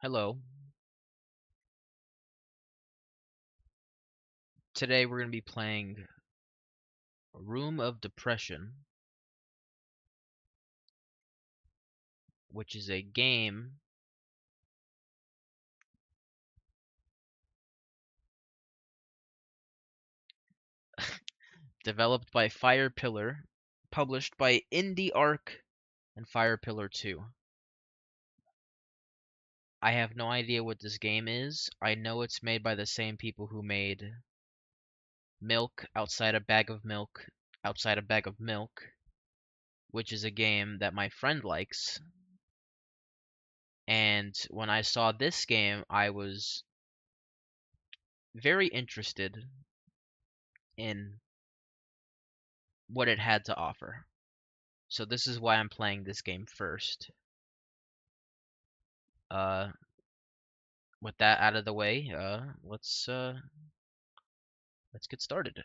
Hello. Today we're going to be playing Room of Depression, which is a game developed by Firepillar, published by Indie Arc and Firepillar 2. I have no idea what this game is. I know it's made by the same people who made Milk Outside a Bag of Milk, Outside a Bag of Milk, which is a game that my friend likes. And when I saw this game, I was very interested in what it had to offer. So this is why I'm playing this game first. Uh, with that out of the way, let's get started.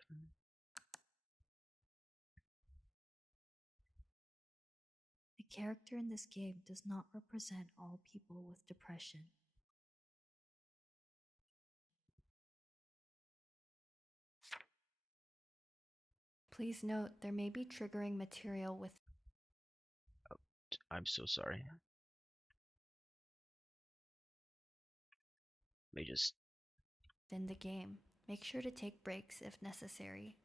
The character in this game does not represent all people with depression. Please note there may be triggering material I'm so sorry. Let me just. within the game. Make sure to take breaks if necessary.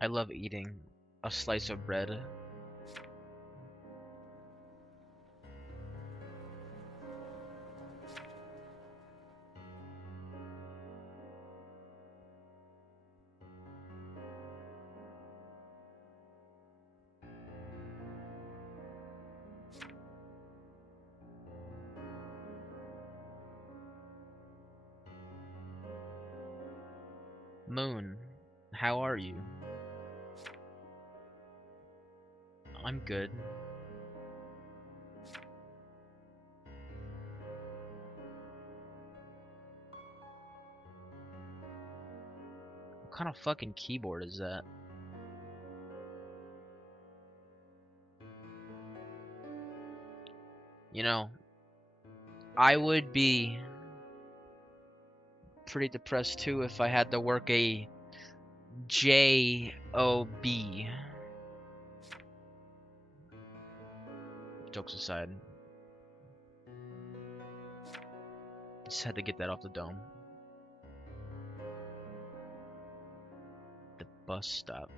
I love eating a slice of bread. Moon, how are you? I'm good. What kind of fucking keyboard is that? You know, I would be pretty depressed too if I had to work a job. Jokes aside, just had to get that off the dome. The bus stop.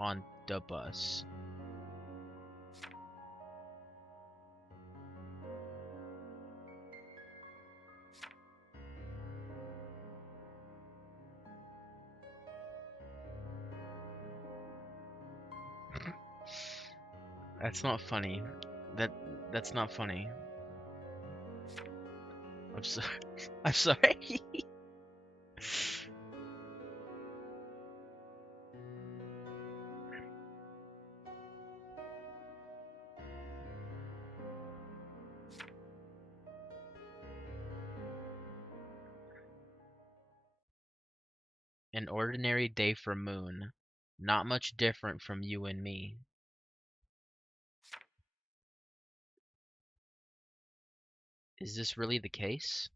On the bus. That's not funny. That that's not funny. I'm sorry. I'm sorry. An ordinary day for Moon. Not much different from you and me. Is this really the case?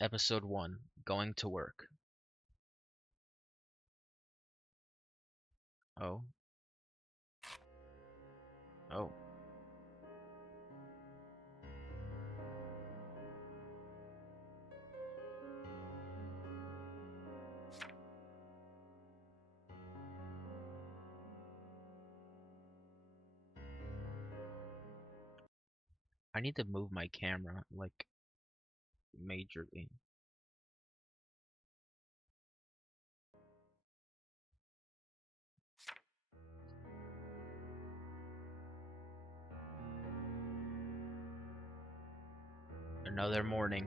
Episode 1. Going to work. Oh. Oh. I need to move my camera, like, majorly. Another morning.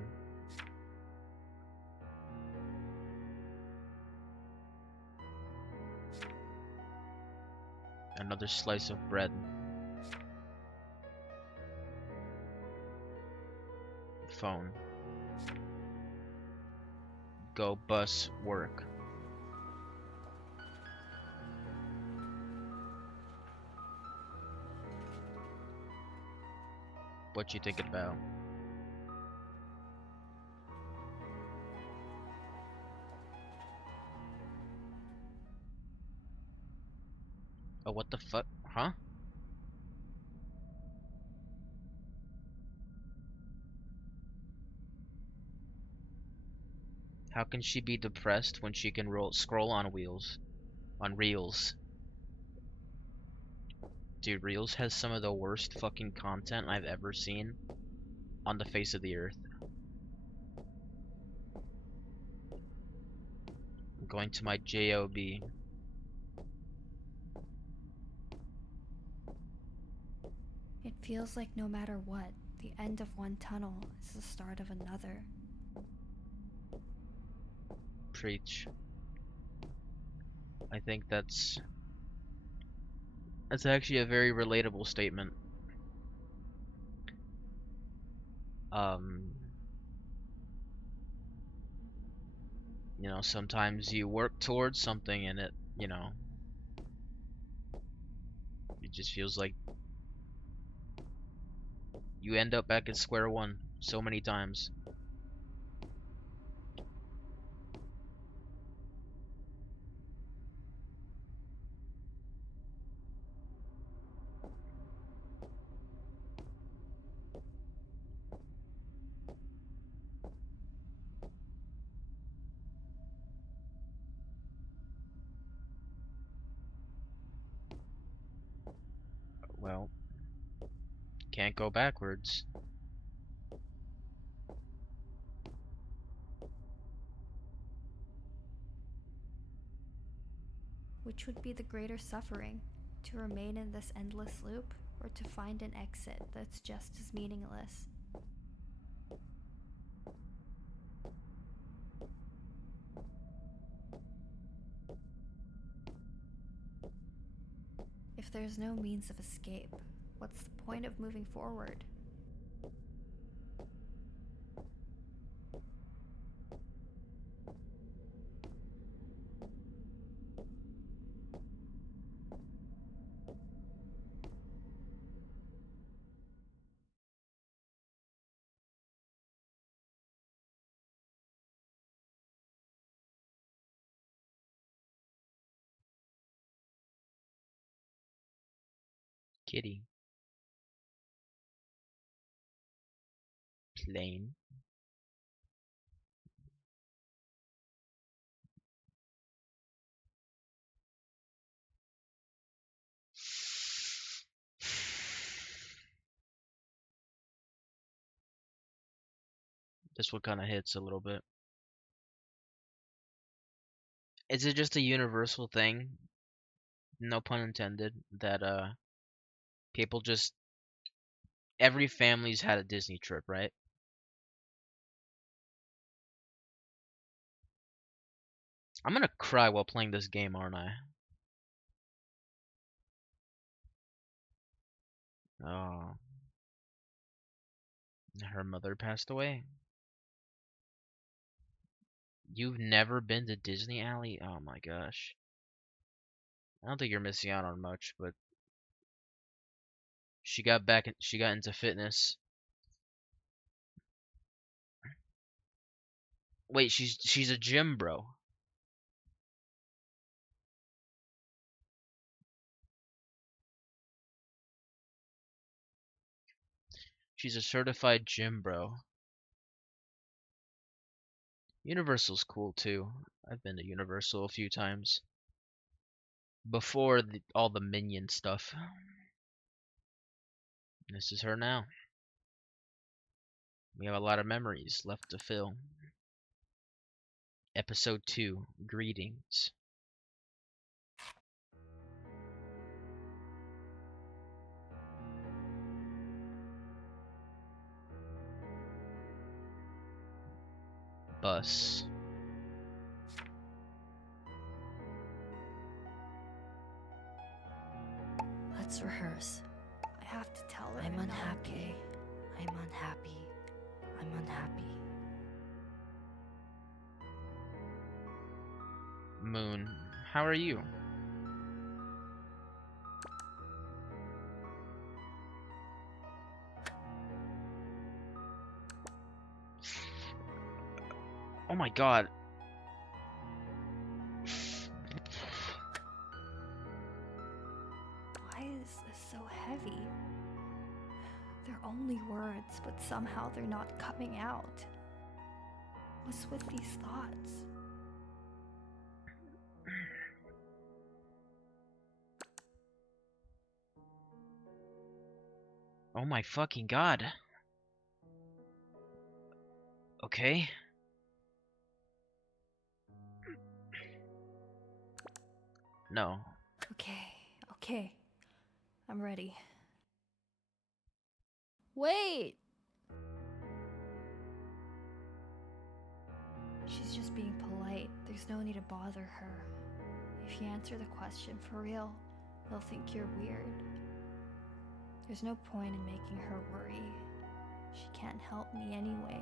Another slice of bread. Phone. Go bus work. What you thinking about? Oh, what the fuck? Huh? How can she be depressed when she can scroll on wheels? On Reels. Dude, Reels has some of the worst fucking content I've ever seen on the face of the earth. I'm going to my JOB. It feels like no matter what, the end of one tunnel is the start of another. Preach. I think that's actually a very relatable statement. Um, you know, sometimes you work towards something and it, you know, it just feels like you end up back at square one so many times. Well, can't go backwards. Which would be the greater suffering? To remain in this endless loop, or to find an exit that's just as meaningless? If there's no means of escape, what's the point of moving forward? Kitty. Plain. This one kind of hits a little bit. Is it just a universal thing? No pun intended. That people just every family's had a Disney trip, right? I'm gonna cry while playing this game, aren't I? Oh, her mother passed away. You've never been to Disney Alley? Oh my gosh. I don't think you're missing out on much, but she got into fitness. Wait, she's a gym bro. She's a certified gym bro. Universal's cool too. I've been to Universal a few times. Before all the Minion stuff. This is her now. We have a lot of memories left to fill. Episode 2, Greetings. bus. Let's rehearse. I have to tell her I'm not unhappy. okay. I'm unhappy. I'm unhappy. Moon, how are you? Oh my god. Why is this so heavy? They're only words, but somehow they're not coming out. What's with these thoughts? Oh my fucking god. Okay. No. Okay. I'm ready. Wait! She's just being polite. There's no need to bother her. If you answer the question for real, they'll think you're weird. There's no point in making her worry. She can't help me anyway.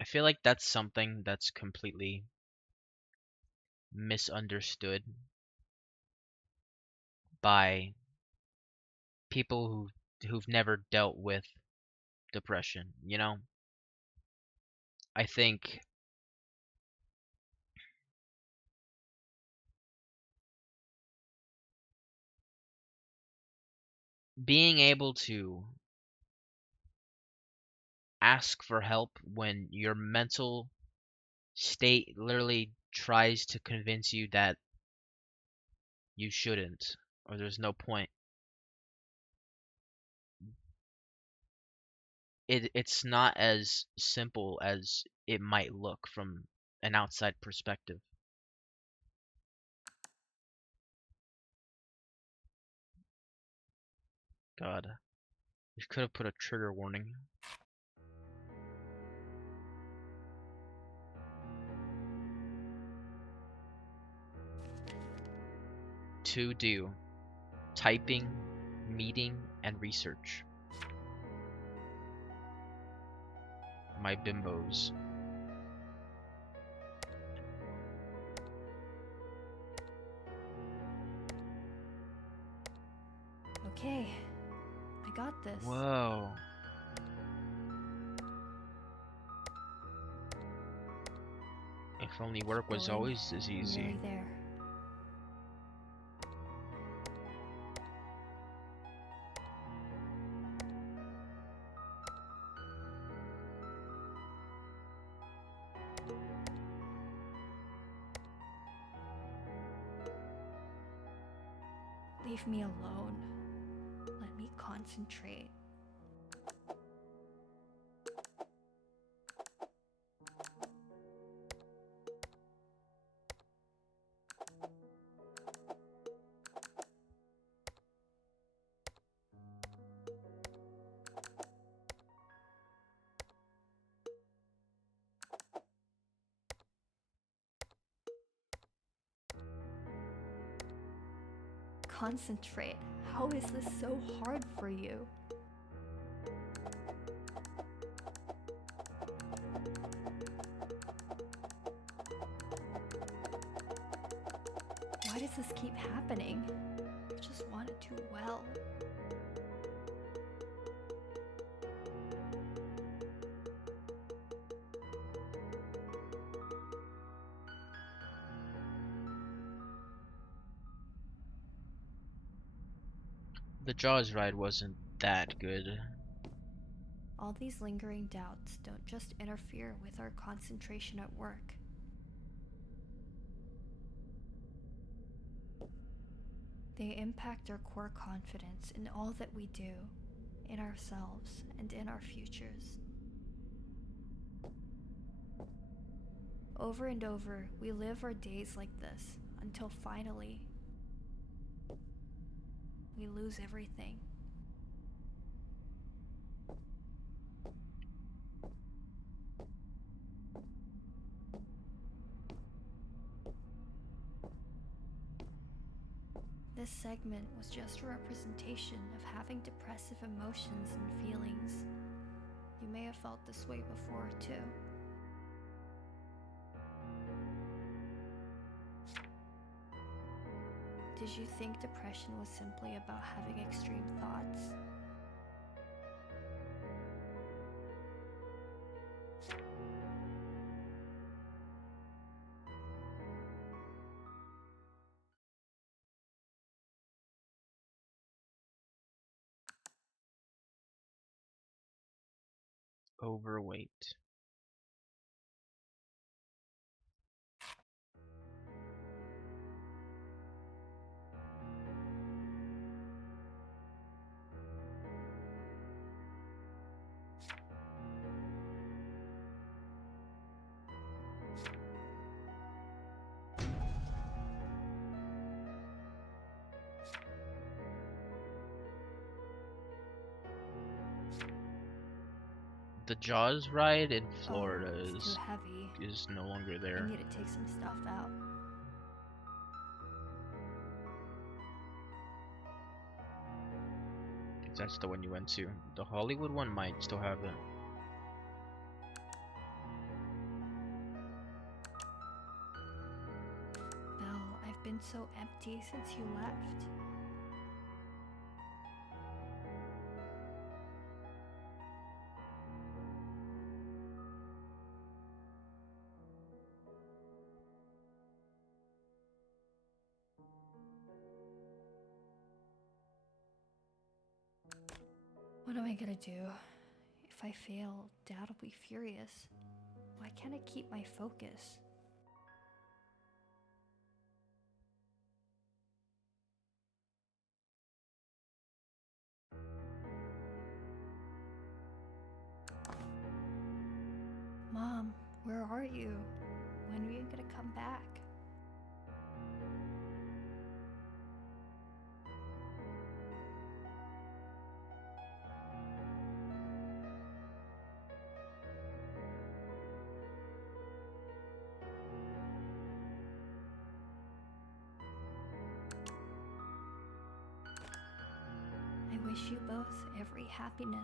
I feel like that's something that's completely misunderstood by people who've never dealt with depression, you know? I think being able to ask for help when your mental state literally tries to convince you that you shouldn't or there's no point. It's not as simple as it might look from an outside perspective. God, you could have put a trigger warning. To do typing, meeting, and research. My bimbos. Okay, I got this. Whoa. If only work was Going. always as I'm easy. nearly there. Leave me alone. Let me concentrate. Concentrate. How is this so hard for you? Why does this keep happening? I just want to do well. The Jaws ride wasn't that good. All these lingering doubts don't just interfere with our concentration at work. They impact our core confidence in all that we do, in ourselves and in our futures. Over and over, we live our days like this until finally we lose everything. This segment was just a representation of having depressive emotions and feelings. You may have felt this way before, too. Did you think depression was simply about having extreme thoughts? Overweight. The Jaws ride in Florida It's too heavy. is no longer I there. need to take some stuff out. That's the one you went to. The Hollywood one might still have it. Belle, I've been so empty since you left. What am I gonna do? If I fail, Dad will be furious. Why can't I keep my focus? Mom, where are you? When are you gonna come back? I wish you both every happiness.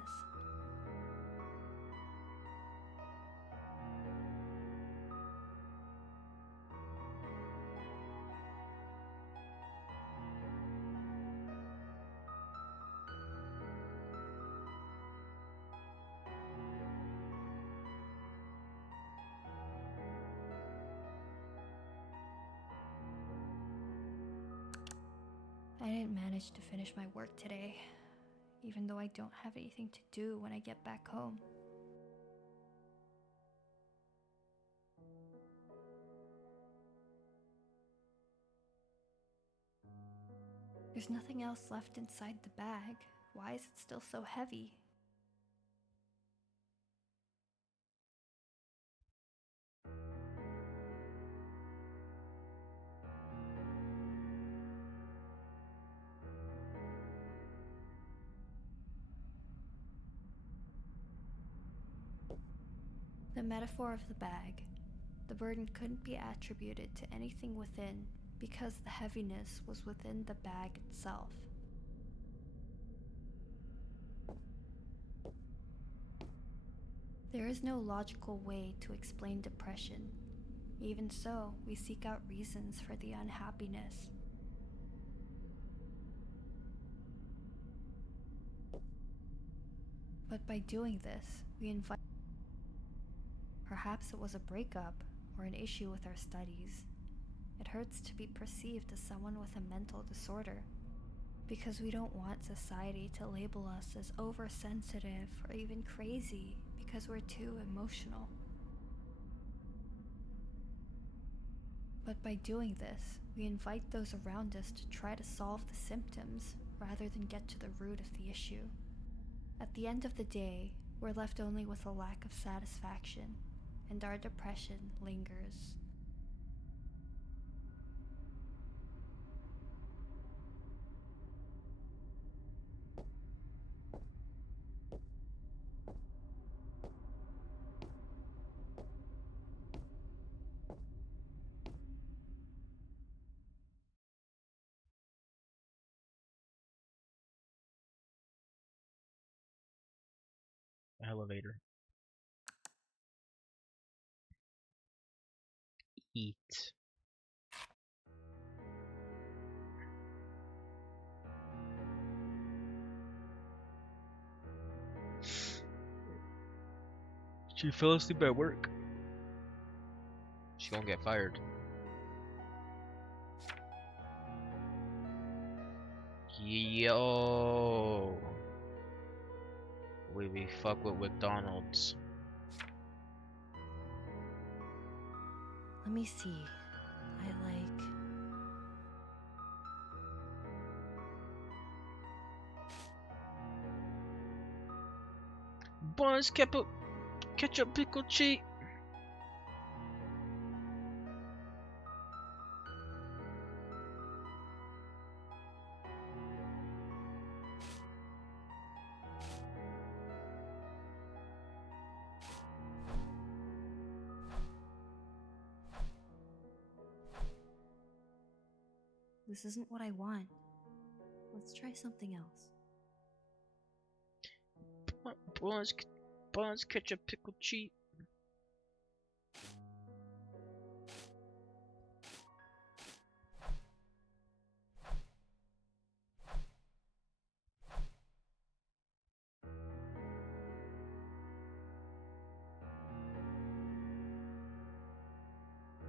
I didn't manage to finish my work today, even though I don't have anything to do when I get back home. There's nothing else left inside the bag. Why is it still so heavy? The metaphor of the bag. The burden couldn't be attributed to anything within because the heaviness was within the bag itself. There is no logical way to explain depression. Even so, we seek out reasons for the unhappiness. But by doing this, we invite. Perhaps it was a breakup or an issue with our studies. It hurts to be perceived as someone with a mental disorder. Because we don't want society to label us as oversensitive or even crazy because we're too emotional. But by doing this, we invite those around us to try to solve the symptoms rather than get to the root of the issue. At the end of the day, we're left only with a lack of satisfaction, and our depression lingers. Elevator. Eat. She fell asleep at work. She gonna get fired. Yo. We fuck with McDonald's. Let me see. I like. Buns, ketchup, pickle, cheese. This isn't what I want. Let's try something else. Buns, ketchup, pickle, cheese.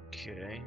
Okay.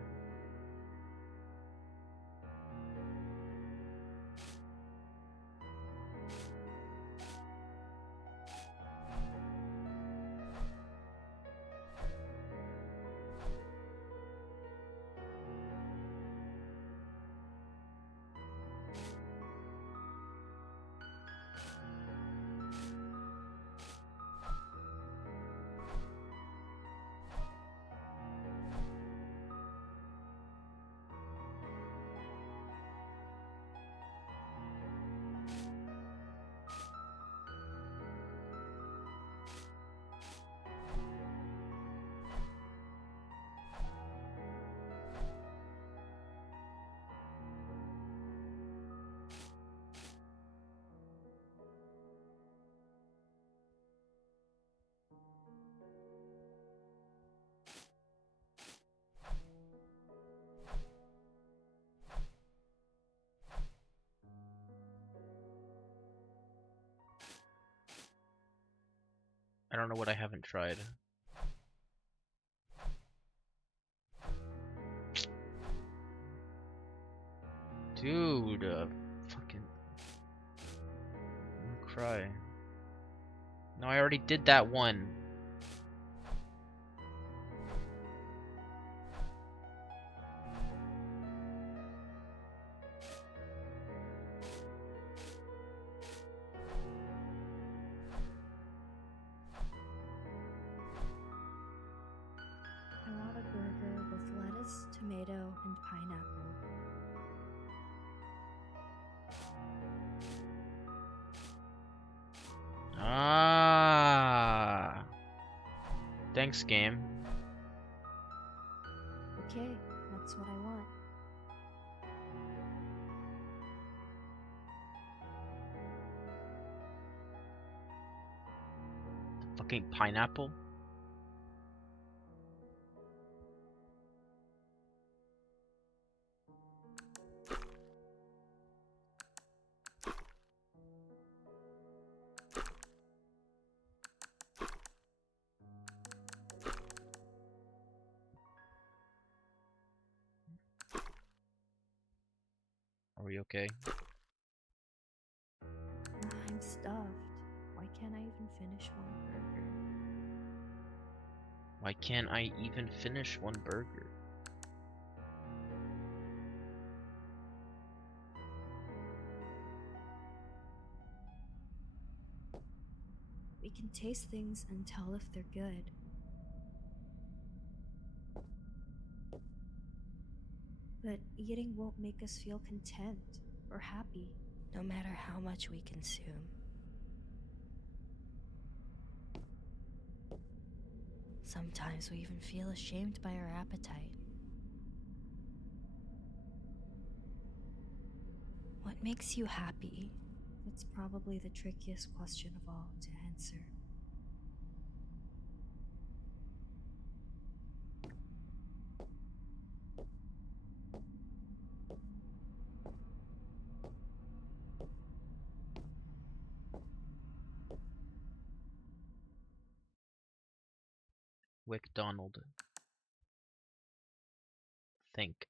I don't know what I haven't tried. Dude, fucking cry. No, I already did that one. I want a burger with lettuce, tomato, and pineapple. Ah. Thanks, game. Okay, that's what I want. Fucking pineapple. Are we okay? can't I even finish one burger? Why can't I even finish one burger? We can taste things and tell if they're good. But eating won't make us feel content or happy, no matter how much we consume. Sometimes we even feel ashamed by our appetite. What makes you happy? That's probably the trickiest question of all to answer. WcDonald. Think.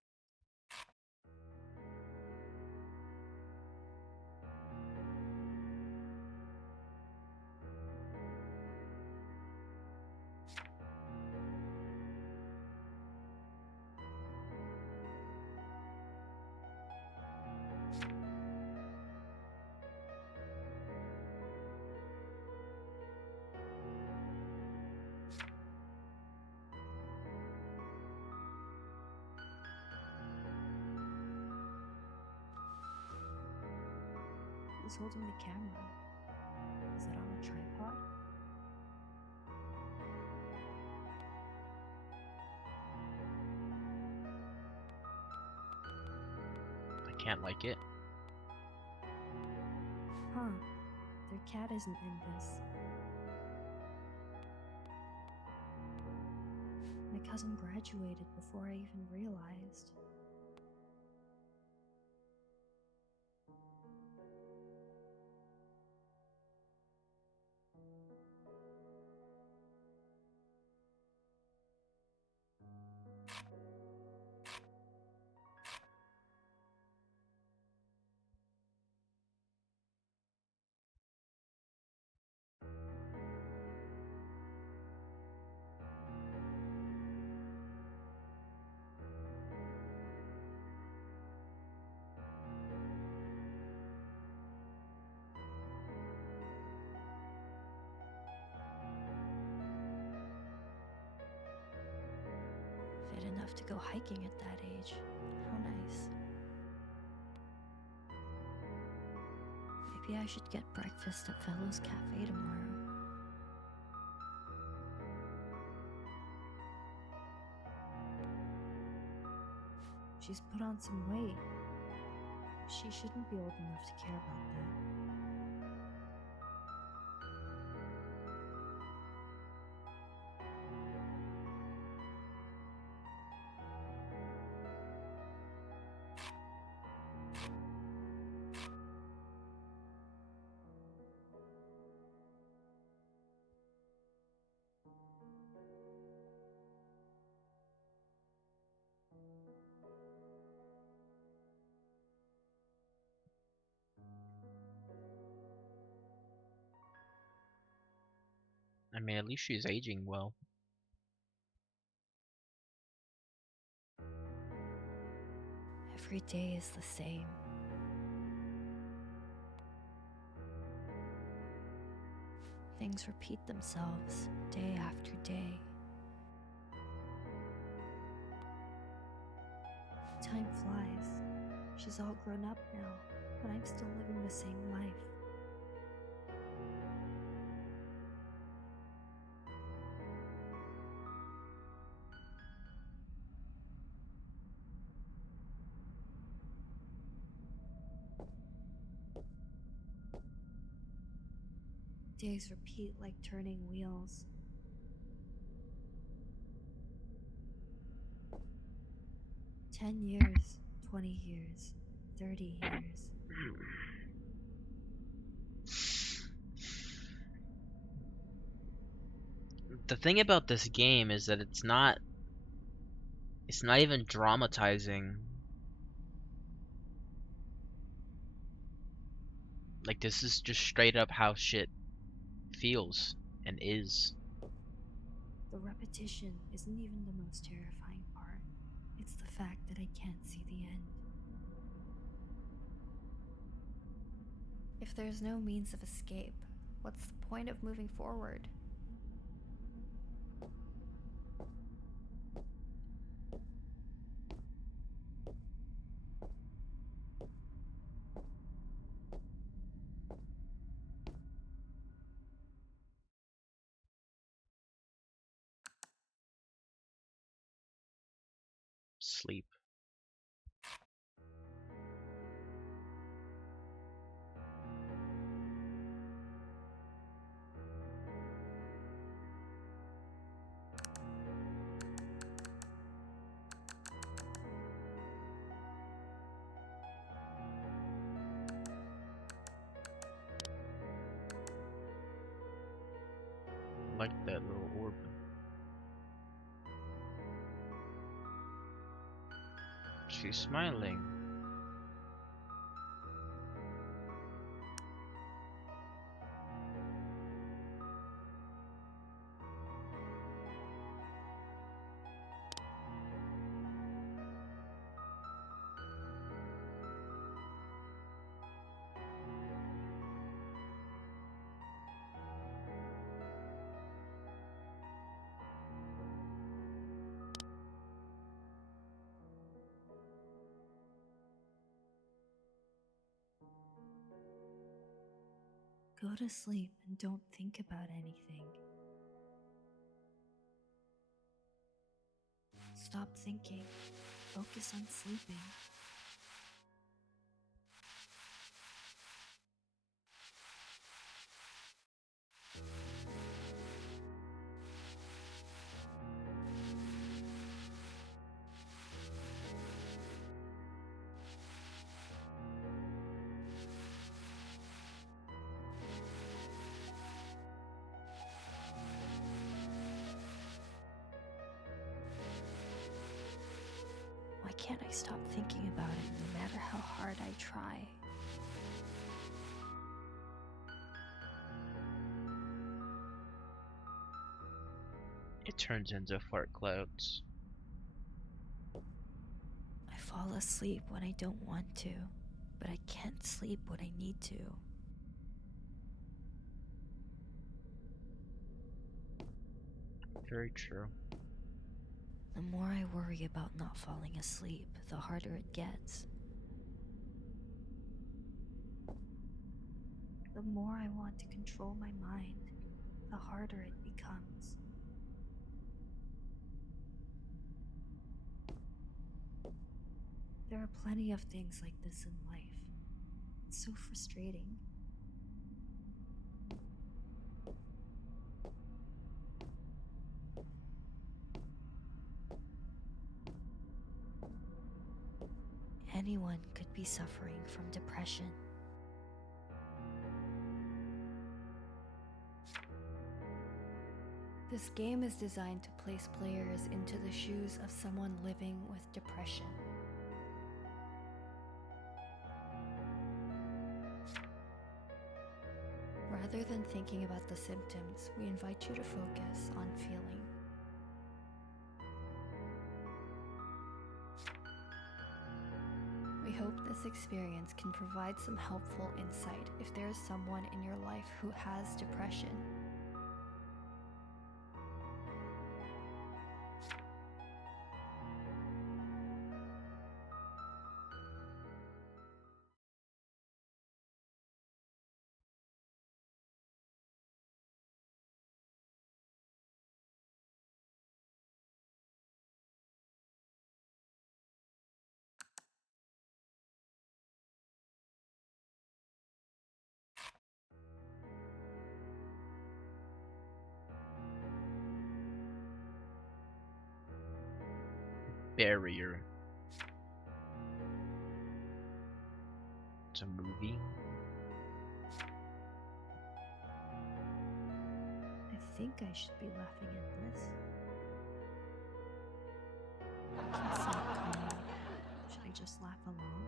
Who's holding the camera? Is it on a tripod? I can't like it. Huh. Their cat isn't in this. My cousin graduated before I even realized. Fit enough to go hiking at that age. How nice. Maybe I should get breakfast at Fellows Cafe tomorrow. She's put on some weight. She shouldn't be old enough to care about that. I mean, at least she's aging well. Every day is the same. Things repeat themselves day after day. Time flies. She's all grown up now, but I'm still living the same life. Days repeat like turning wheels. "10 years, 20 years, 30 years. The thing about this game is that it's not even dramatizing. Like, this is just straight up how shit feels and is. The repetition isn't even the most terrifying part. It's the fact that I can't see the end. If there's no means of escape, what's the point of moving forward? Sleep. I like that little orb. She's smiling. Go to sleep and don't think about anything. Stop thinking. Focus on sleeping. Why can't I stop thinking about it no matter how hard I try? It turns into fart clouds. I fall asleep when I don't want to, but I can't sleep when I need to. Very true. The more I worry about not falling asleep, the harder it gets. The more I want to control my mind, the harder it becomes. There are plenty of things like this in life. It's so frustrating. Anyone could be suffering from depression. This game is designed to place players into the shoes of someone living with depression. Rather than thinking about the symptoms, we invite you to focus on feeling. We hope this experience can provide some helpful insight if there is someone in your life who has depression. Barrier. It's a movie. I think I should be laughing at this. Can't see it coming. Should I just laugh along?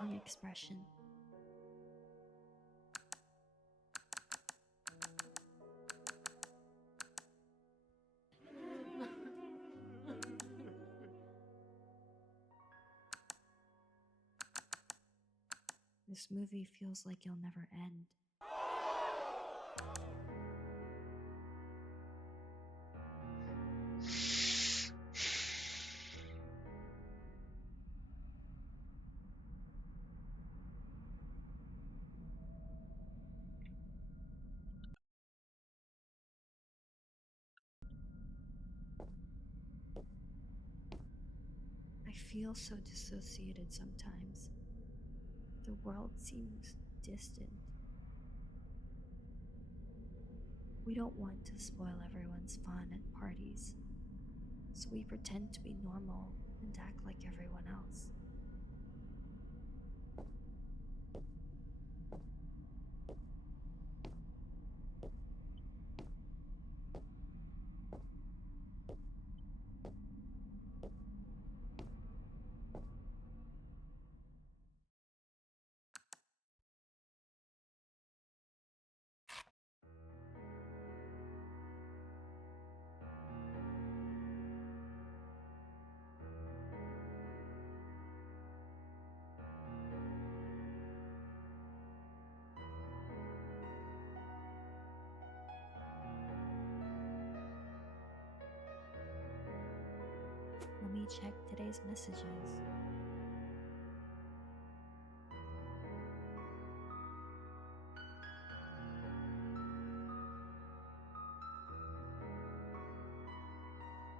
wrong expression. This movie feels like it'll never end. I feel so dissociated sometimes. The world seems distant. We don't want to spoil everyone's fun at parties, so we pretend to be normal and act like everyone else. Let me check today's messages.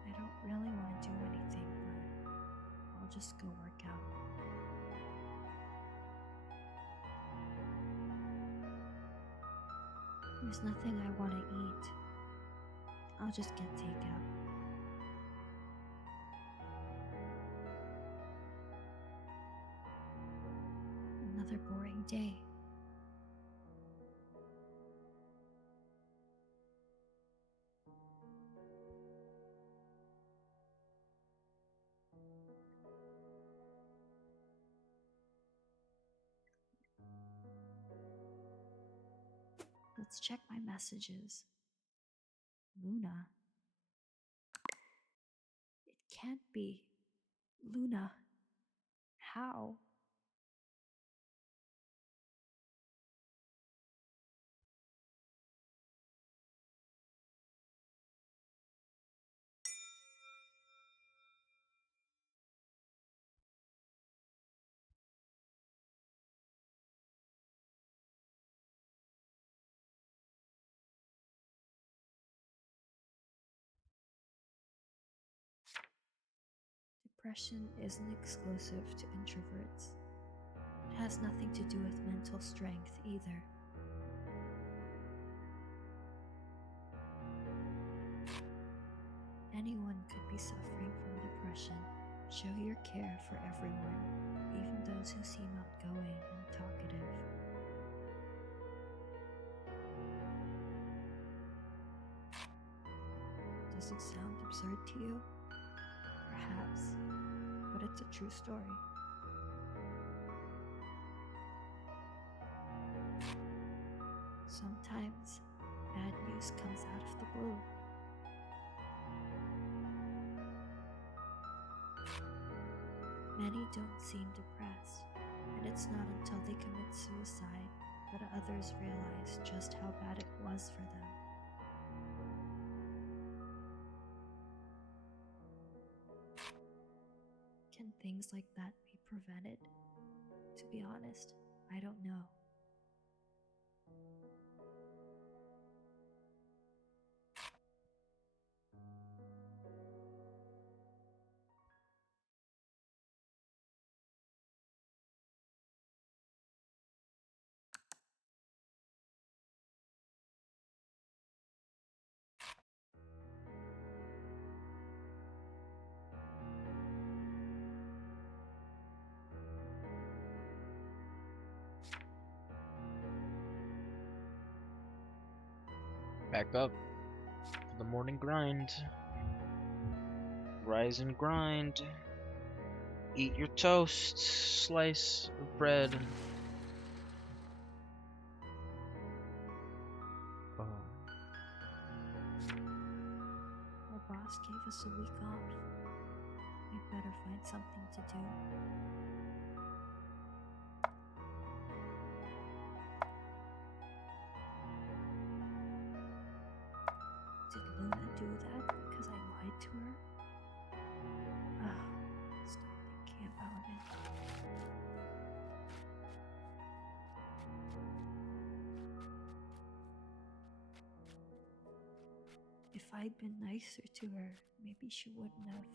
I don't really want to do anything, but I'll just go work out. There's nothing I want to eat. I'll just get takeout. Another boring day. Let's check my messages. Luna. It can't be. Luna. How? Depression isn't exclusive to introverts. It has nothing to do with mental strength either. Anyone could be suffering from depression. Show your care for everyone, even those who seem outgoing and talkative. Does it sound absurd to you? Perhaps, but it's a true story. Sometimes, bad news comes out of the blue. Many don't seem depressed, and it's not until they commit suicide that others realize just how bad it was for them. Can things like that be prevented? To be honest, I don't know. Back up for the morning grind. Rise and grind. Eat your toast, slice of bread. Oh. Our boss gave us a week off. We'd better find something to do. Did Luna do that because I lied to her? Stop thinking about it. If I'd been nicer to her, maybe she wouldn't have.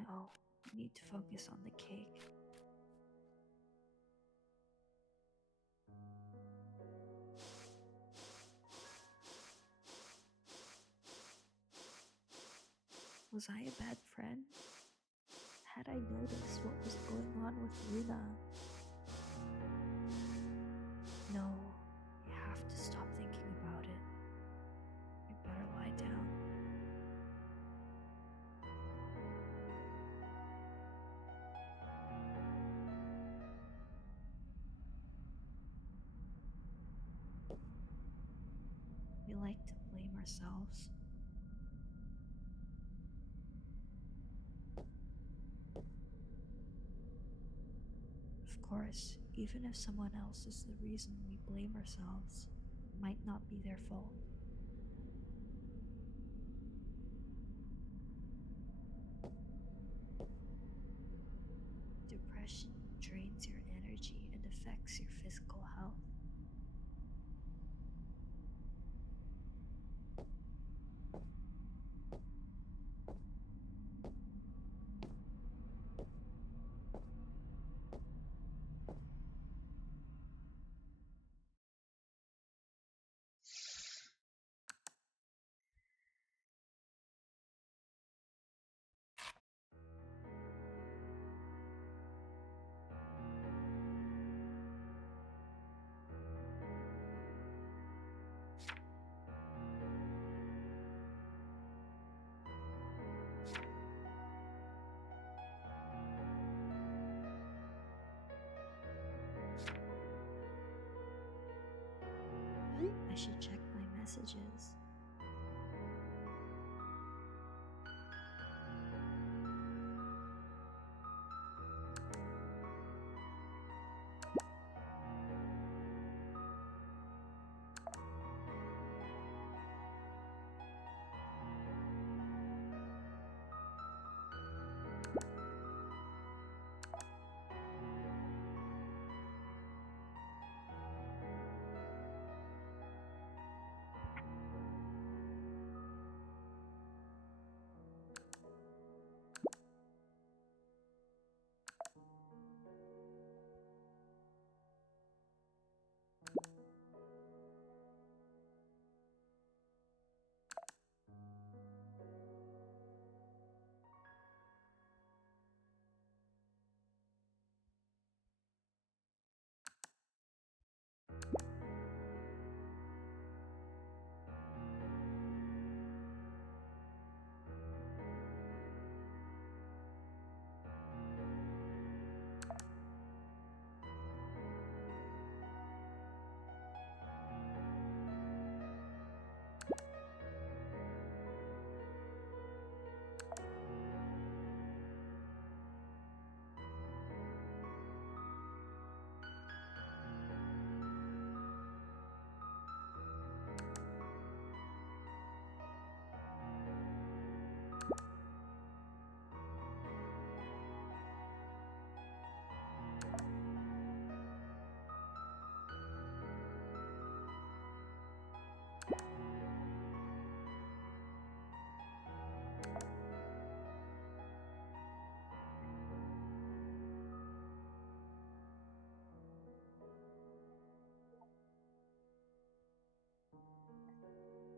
No, we need to focus on the cake. Was I a bad friend? Had I noticed what was going on with Luna? No, you have to stop thinking about it. You better lie down. We like to blame ourselves. Of course, even if someone else is the reason we blame ourselves, it might not be their fault. Depression drains your energy and affects your physical health. I should check my messages.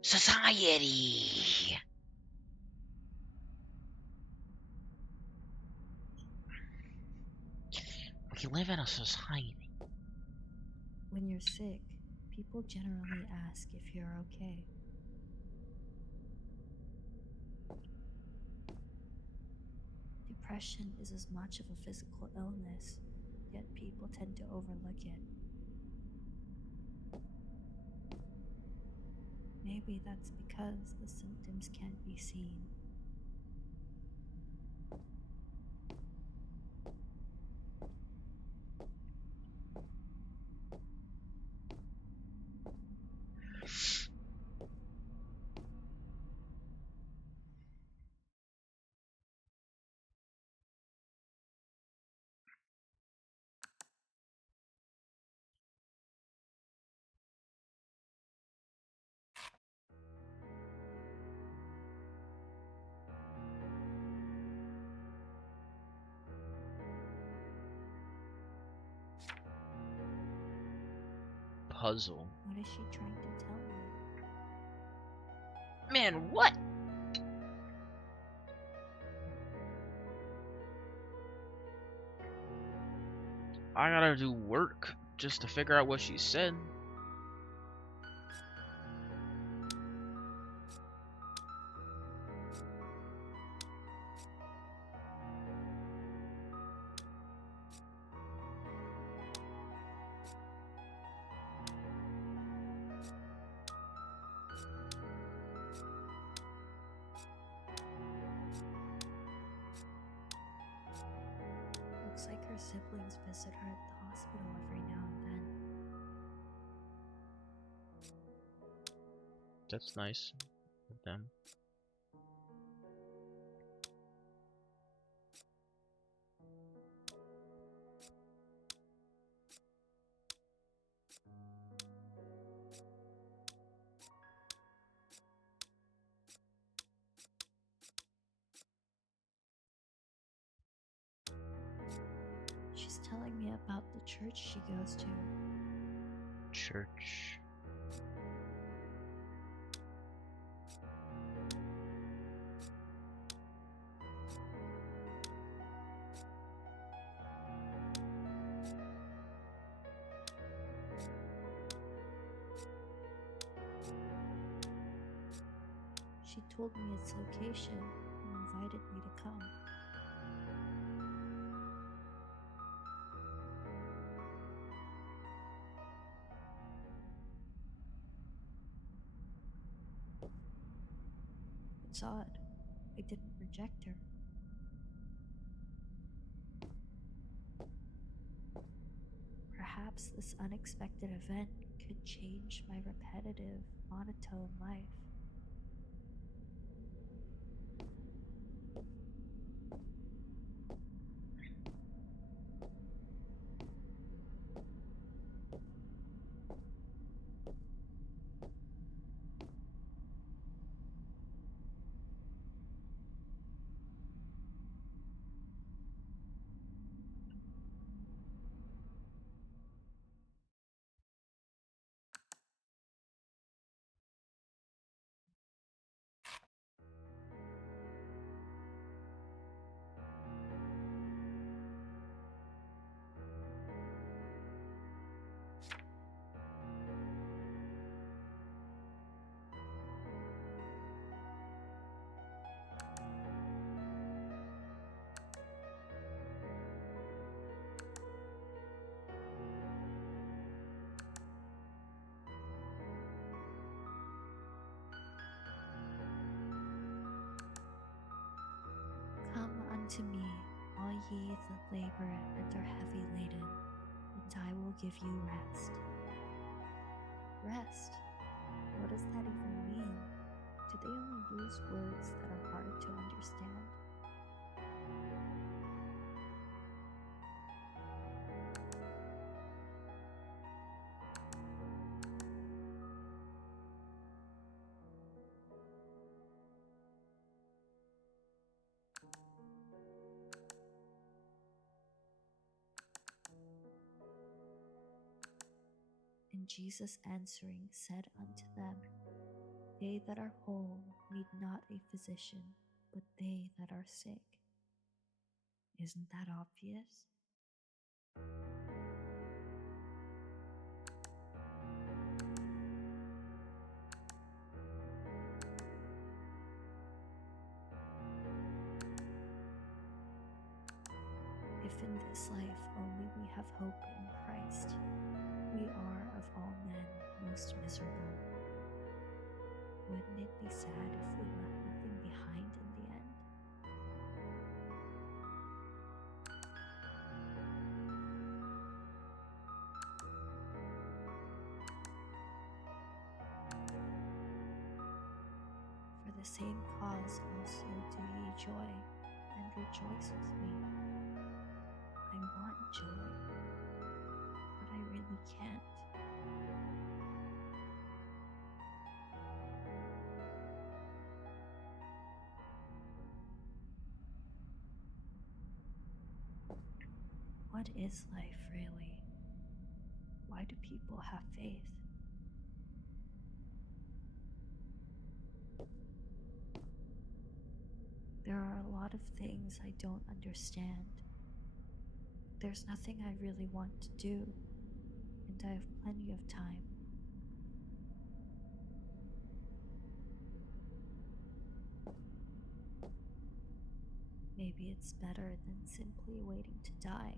Society! We live in a society. When you're sick, people generally ask if you're okay. Depression is as much of a physical illness, yet people tend to overlook it. Maybe that's because the symptoms can't be seen. Puzzle. What is she trying to tell me? Man, what? I gotta do work just to figure out what she said. Looks like her siblings visit her at the hospital every now and then. That's nice of them. She's telling me about the church she goes to. Church. She told me its location and invited me to come. It's odd. I didn't reject her. Perhaps this unexpected event could change my repetitive, monotone life. Come unto me, all ye that labor and are heavy laden, and I will give you rest. Rest? What does that even mean? Do they only use words that are hard to understand? And Jesus answering said unto them, They that are whole need not a physician, but they that are sick. Isn't that obvious? in this life only we have hope in Christ, we are of all men most miserable. Wouldn't it be sad if we left nothing behind in the end? For the same cause also do ye joy, and rejoice with me. I want joy, but I really can't. What is life really? Why do people have faith? There are a lot of things I don't understand. There's nothing I really want to do, and I have plenty of time. Maybe it's better than simply waiting to die.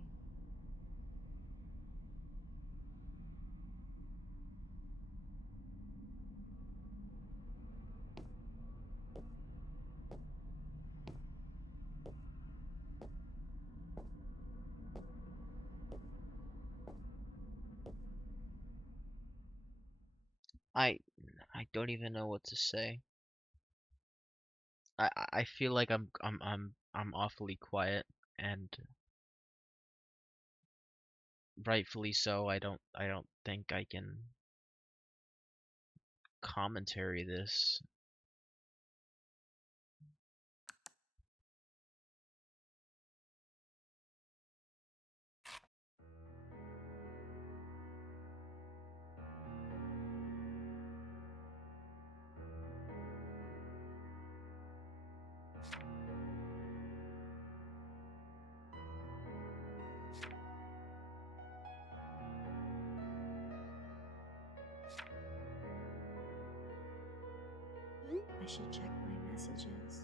I I don't even know what to say. I feel like I'm awfully quiet, and rightfully so. I don't think I can commentary this. I should check my messages.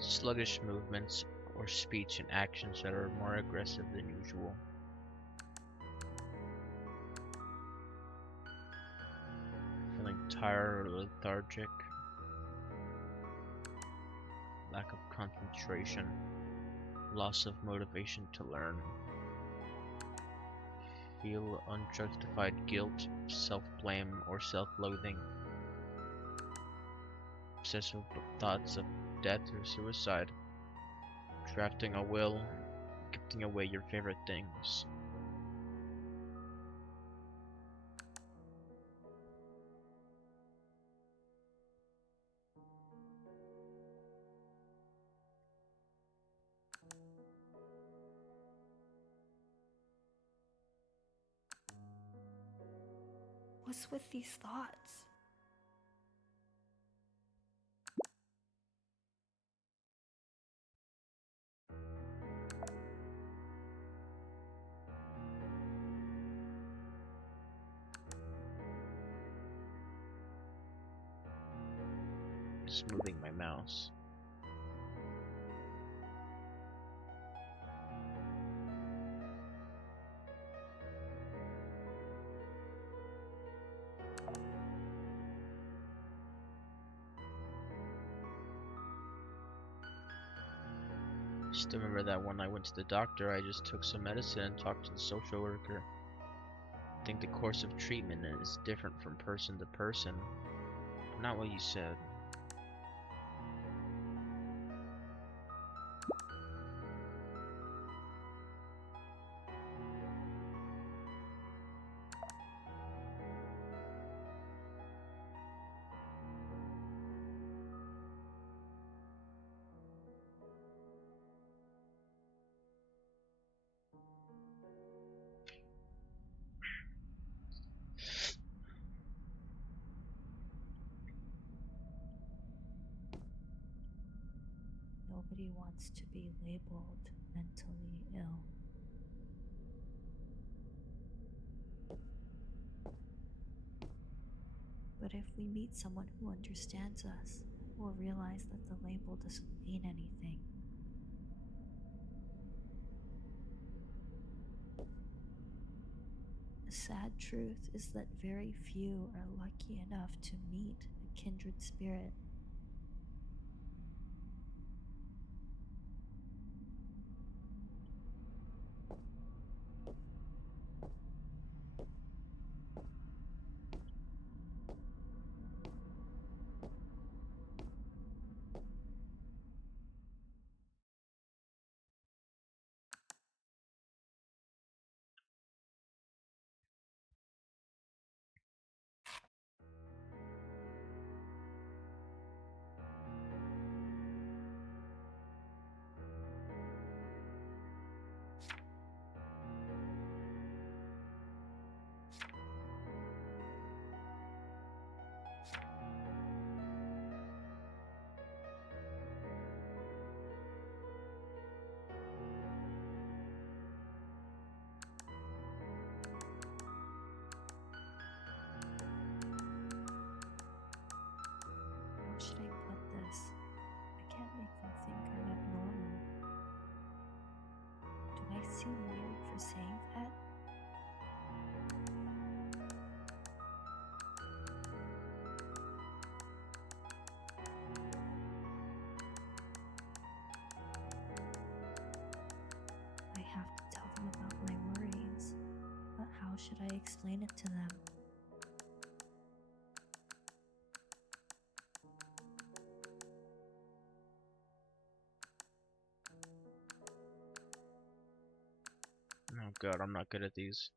Sluggish movements or speech and actions that are more aggressive than usual. Feeling tired or lethargic. Lack of concentration. Loss of motivation to learn. Feel unjustified guilt, self-blame, or self-loathing. Obsessive thoughts of death or suicide. Drafting a will. Giving away your favorite things. What's with these thoughts? Just moving my mouse. Just remember that when I went to the doctor, I just took some medicine and talked to the social worker. I think the course of treatment is different from person to person. Not what you said. Nobody wants to be labeled mentally ill. But if we meet someone who understands us, we'll realize that the label doesn't mean anything. The sad truth is that very few are lucky enough to meet a kindred spirit. How should I put this? I can't make them think I'm abnormal. Do I seem weird for saying that? I have to tell them about my worries, but how should I explain it to them? Oh god, I'm not good at these.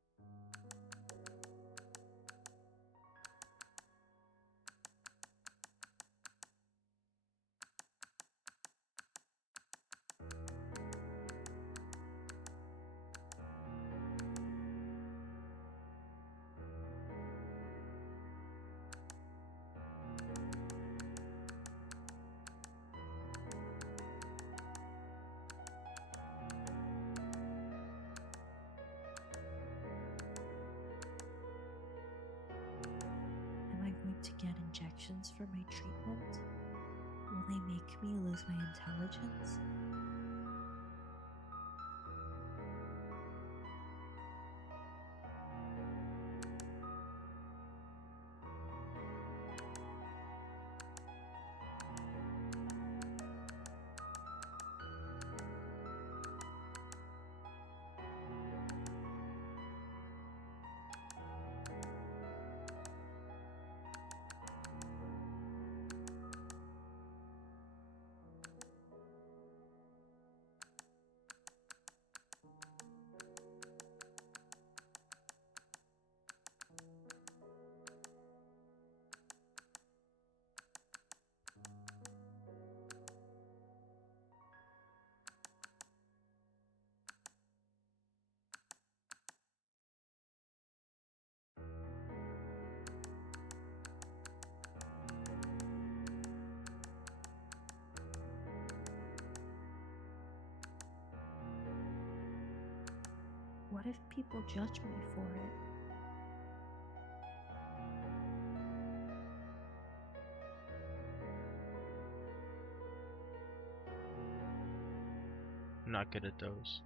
Am I going to get injections for my treatment? Will they make me lose my intelligence? What if people judge me for it? I'm not good at those.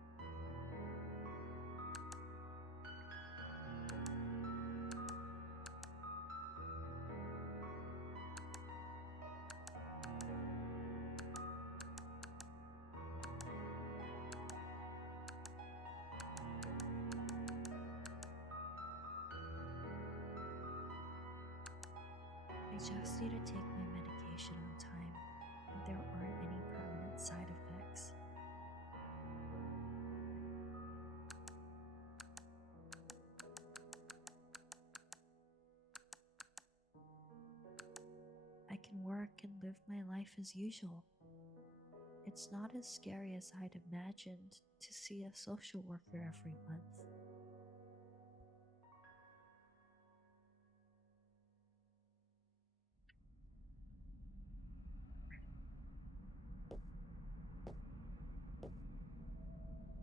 just need to take my medication on time, and there aren't any permanent side effects. I can work and live my life as usual. It's not as scary as I'd imagined to see a social worker every month.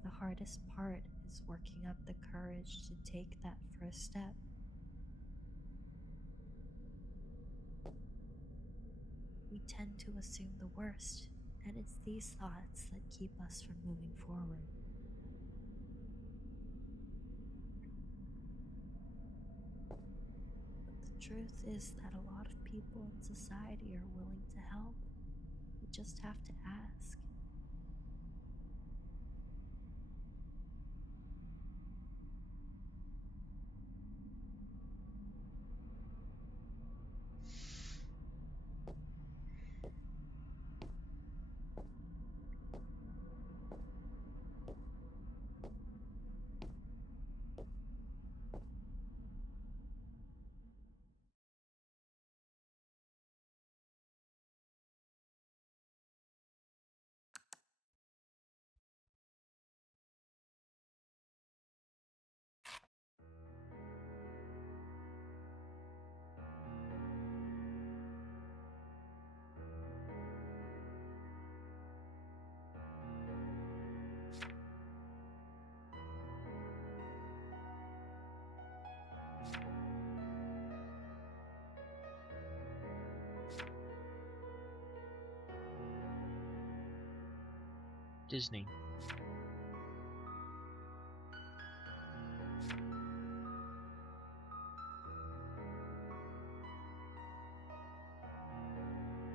The hardest part is working up the courage to take that first step. We tend to assume the worst, and it's these thoughts that keep us from moving forward. But the truth is that a lot of people in society are willing to help. We just have to ask. Disney.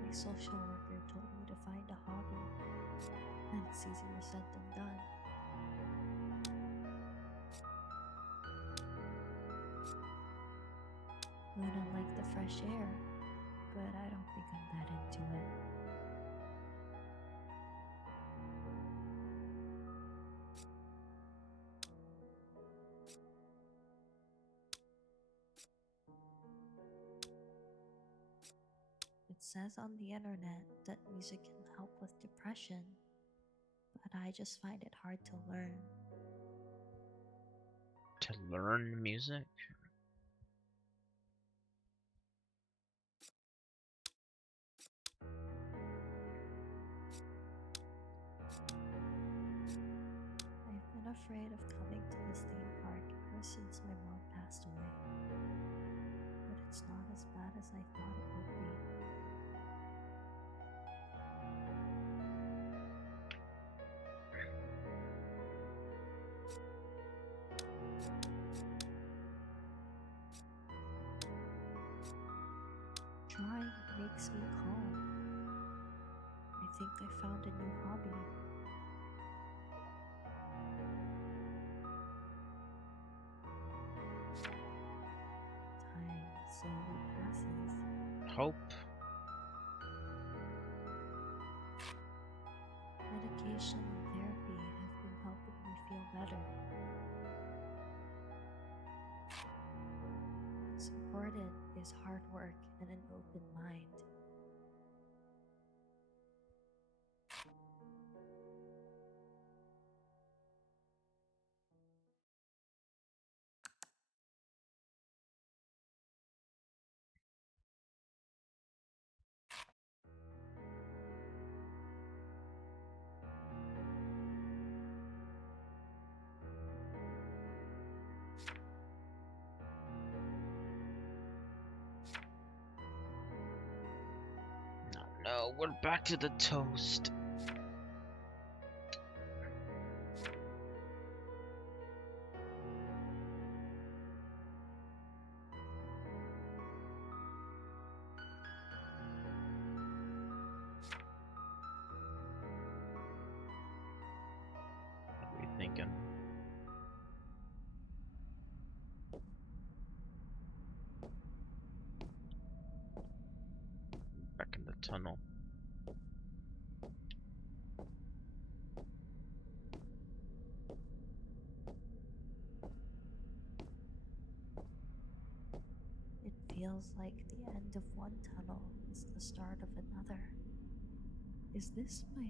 My social worker told me to find a hobby, and it's easier said than done. Luna liked the fresh air, but I don't think I'm that into it. It says on the internet that music can help with depression, but I just find it hard to learn. To learn music? I've been afraid of coming to this theme park ever since my mom passed away, but it's not as bad as I thought it would be. Drawing makes me calm. I think I found a new hobby. Time slowly passes. Hope. Medication and therapy have been helping me feel better. What's important is hard work and an open mind. No, we're back to the toast. What are you thinking? tunnel. It feels like the end of one tunnel is the start of another. Is this my...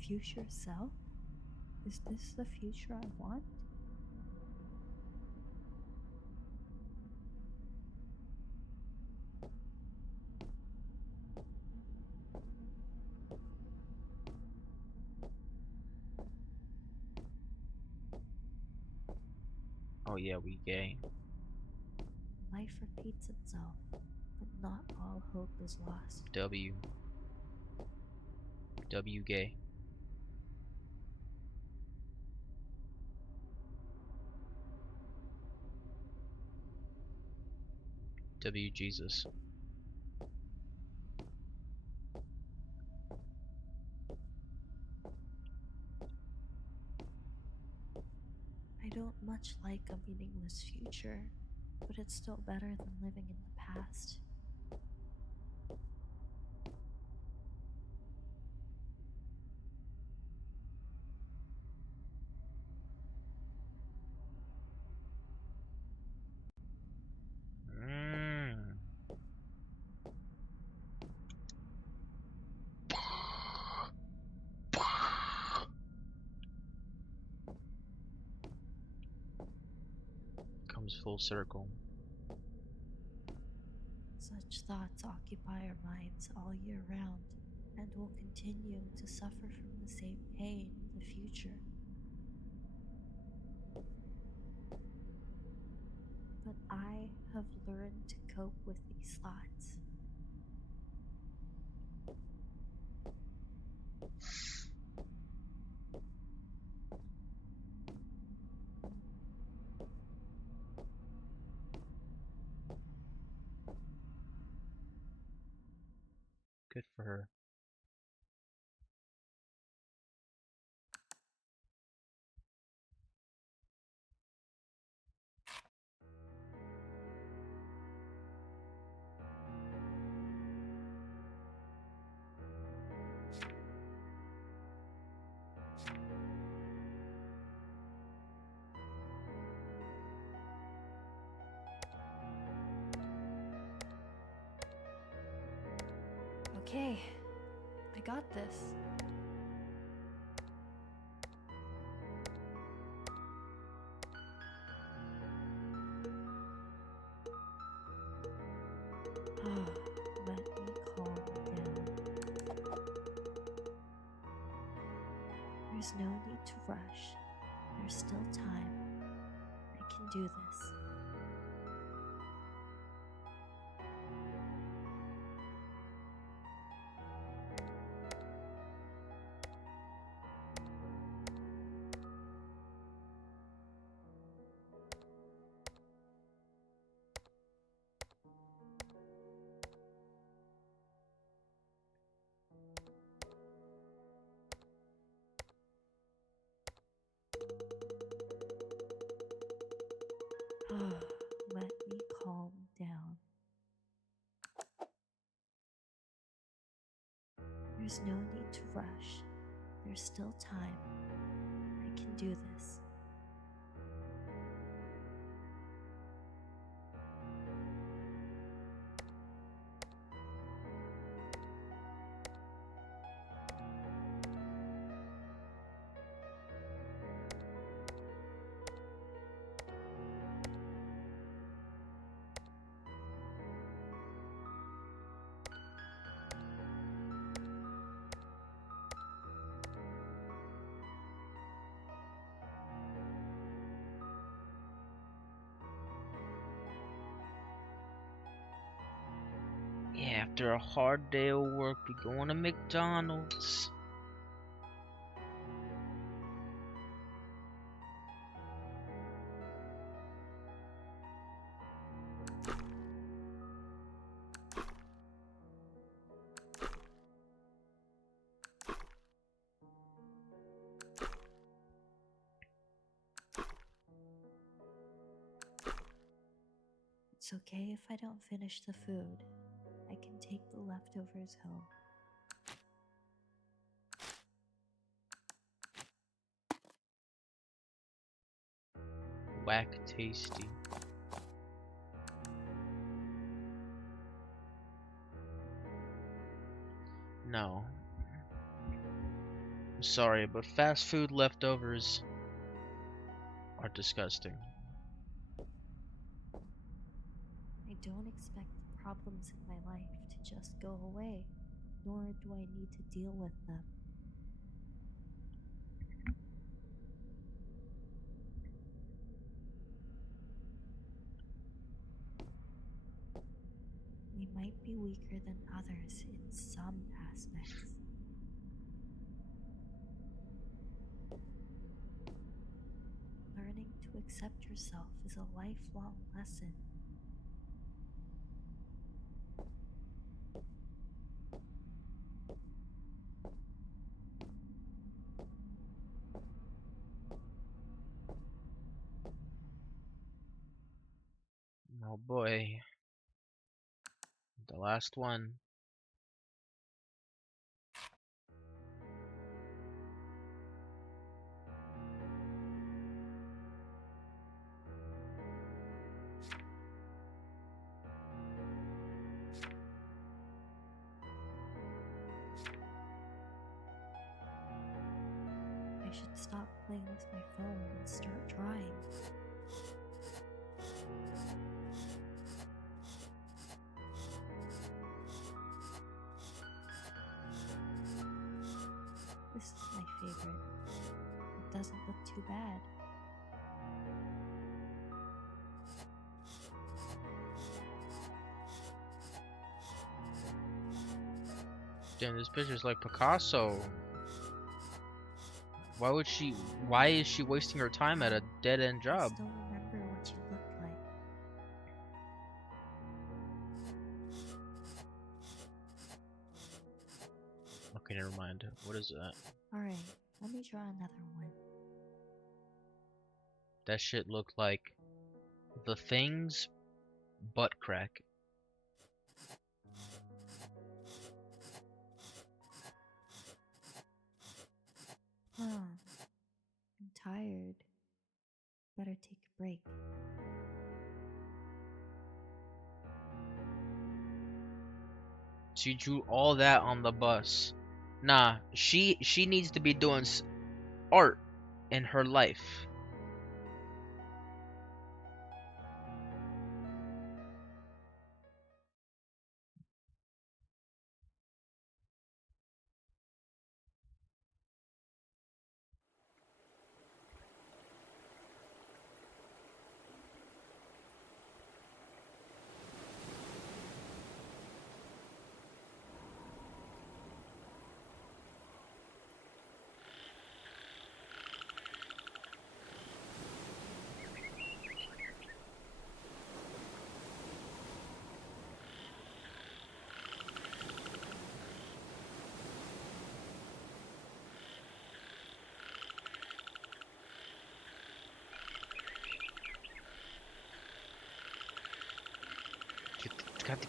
future self? Is this the future I want? Oh yeah, we gay. Life repeats itself, but not all hope is lost. W. W gay. W Jesus. I don't much like a meaningless future, but it's still better than living in the past. Mm. Comes full circle. Such thoughts occupy our minds all year round and will continue to suffer from the same pain in the future. But I have learned to cope with these thoughts. Good for her. Okay, I got this. Let me calm down. There's no need to rush. There's still time. I can do this. Let me calm down. There's no need to rush. There's still time. I can do this. Yeah, after a hard day of work, we going to McDonald's. It's okay if I don't finish the food. I can take the leftovers home. Whack tasty. No. I'm sorry, but fast food leftovers are disgusting. I don't expect the problems in my life to just go away, nor do I need to deal with them. We might be weaker than others in some aspects. Learning to accept yourself is a lifelong lesson. Oh boy. The last one. I should stop playing with my phone and start drawing. This is my favorite. It doesn't look too bad. Damn, this picture's like Picasso. Why is she wasting her time at a dead-end I job? still remember what you looked like. Okay, never mind. What is that? Alright, let me draw another one. That shit looked like The Thing's butt crack. I'm tired. Better take a break. She drew all that on the bus. Nah, she needs to be doing art in her life.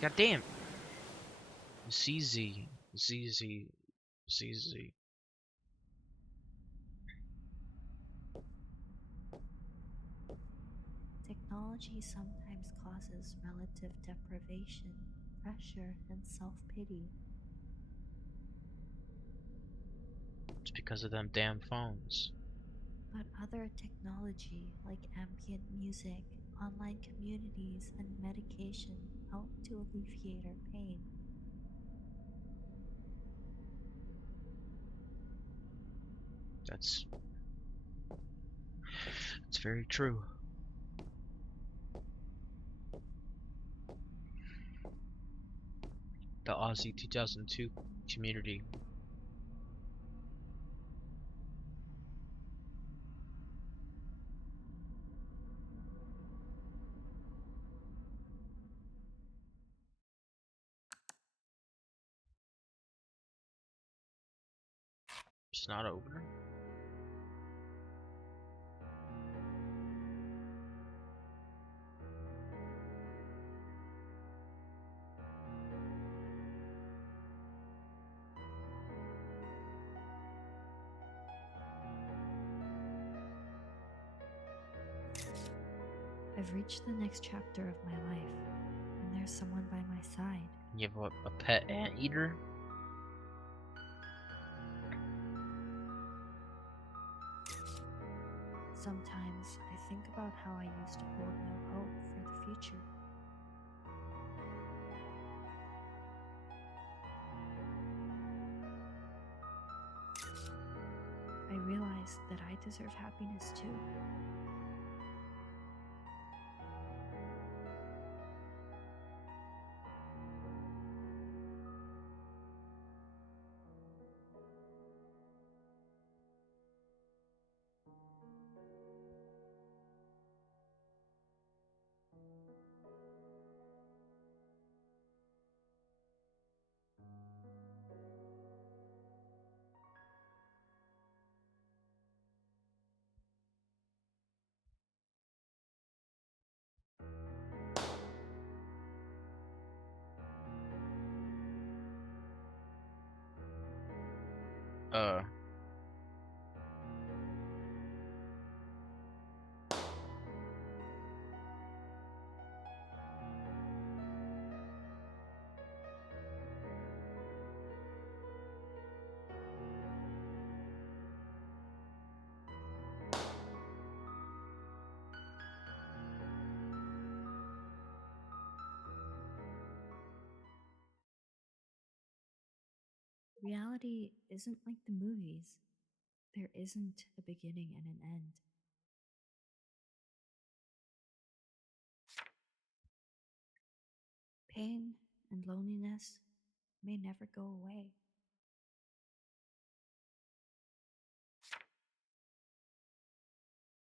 God damn. ZZ. ZZ. ZZ. Technology sometimes causes relative deprivation, pressure, and self pity. It's because of them damn phones. But other technology, like ambient music, online communities, and medication, help to alleviate our pain. That's very true. The Aussie 2002 community. It's not over. I've reached the next chapter of my life, and there's someone by my side. You have a pet anteater? Sometimes I think about how I used to hold no hope for the future. I realize that I deserve happiness too. Uh, Reality isn't like the movies. There isn't a beginning and an end. Pain and loneliness may never go away.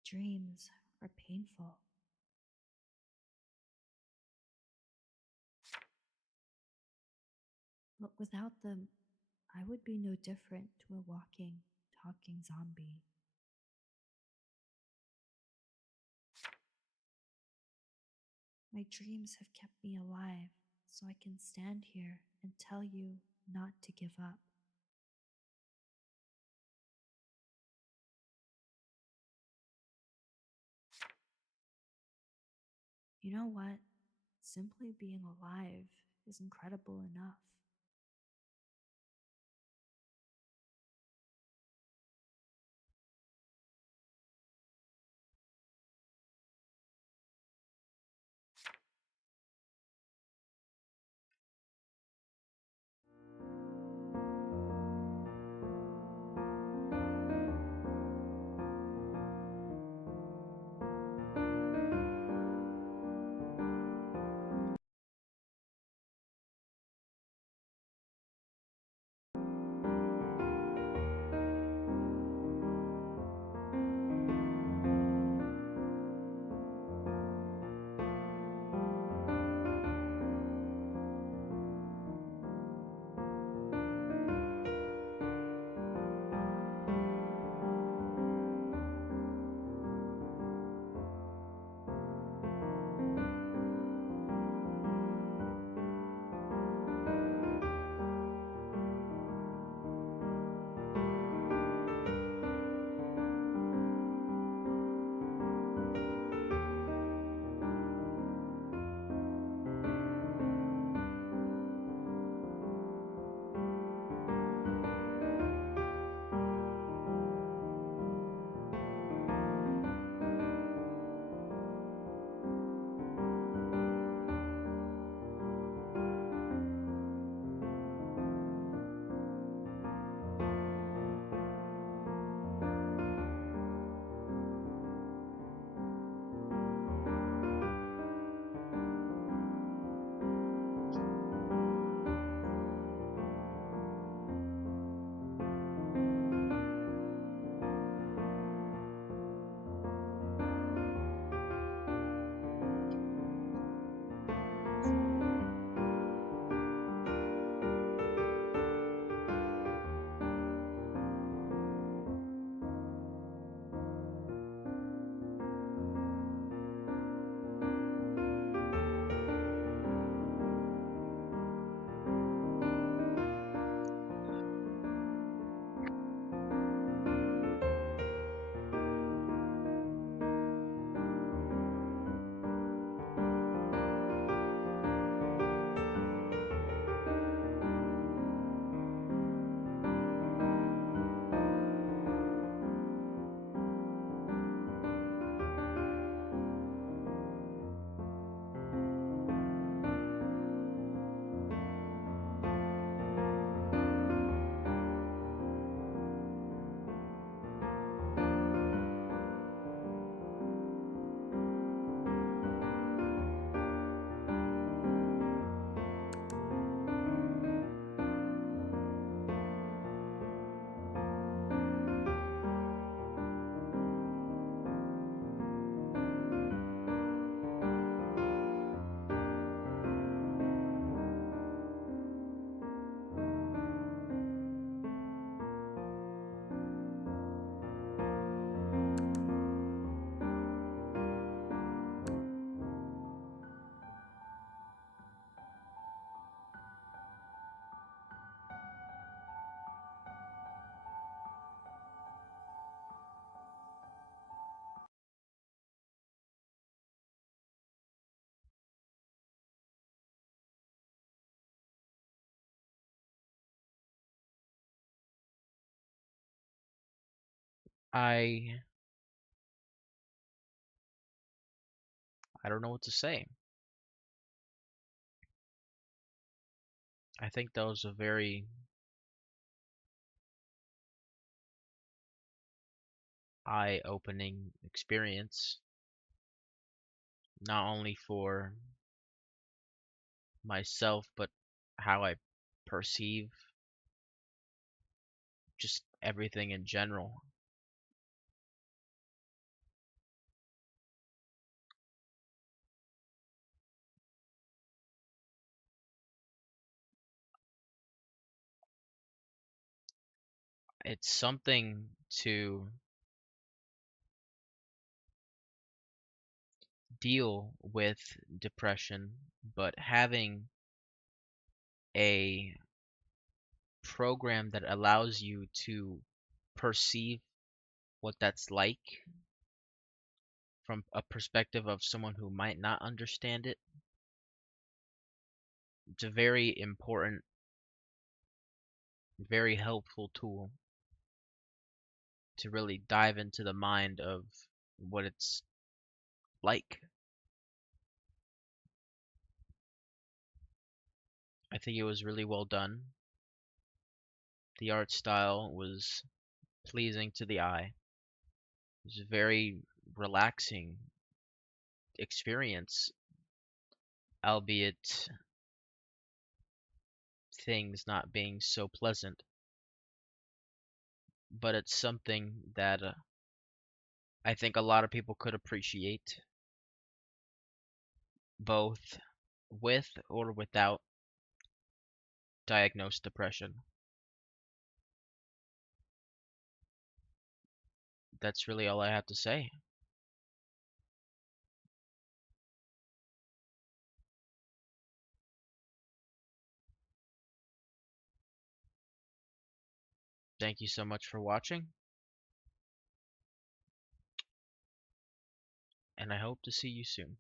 Dreams are painful, but without them, I would be no different to a walking, talking zombie. My dreams have kept me alive, so I can stand here and tell you not to give up. You know what? Simply being alive is incredible enough. I I don't know what to say. I think that was a very eye-opening experience, not only for myself, but how I perceive just everything in general. It's something to deal with depression, but having a program that allows you to perceive what that's like from a perspective of someone who might not understand it, it's a very important, very helpful tool to really dive into the mind of what it's like. I think it was really well done. The art style was pleasing to the eye. It was a very relaxing experience, albeit things not being so pleasant. But it's something that I think a lot of people could appreciate, both with or without diagnosed depression. That's really all I have to say. Thank you so much for watching, and I hope to see you soon.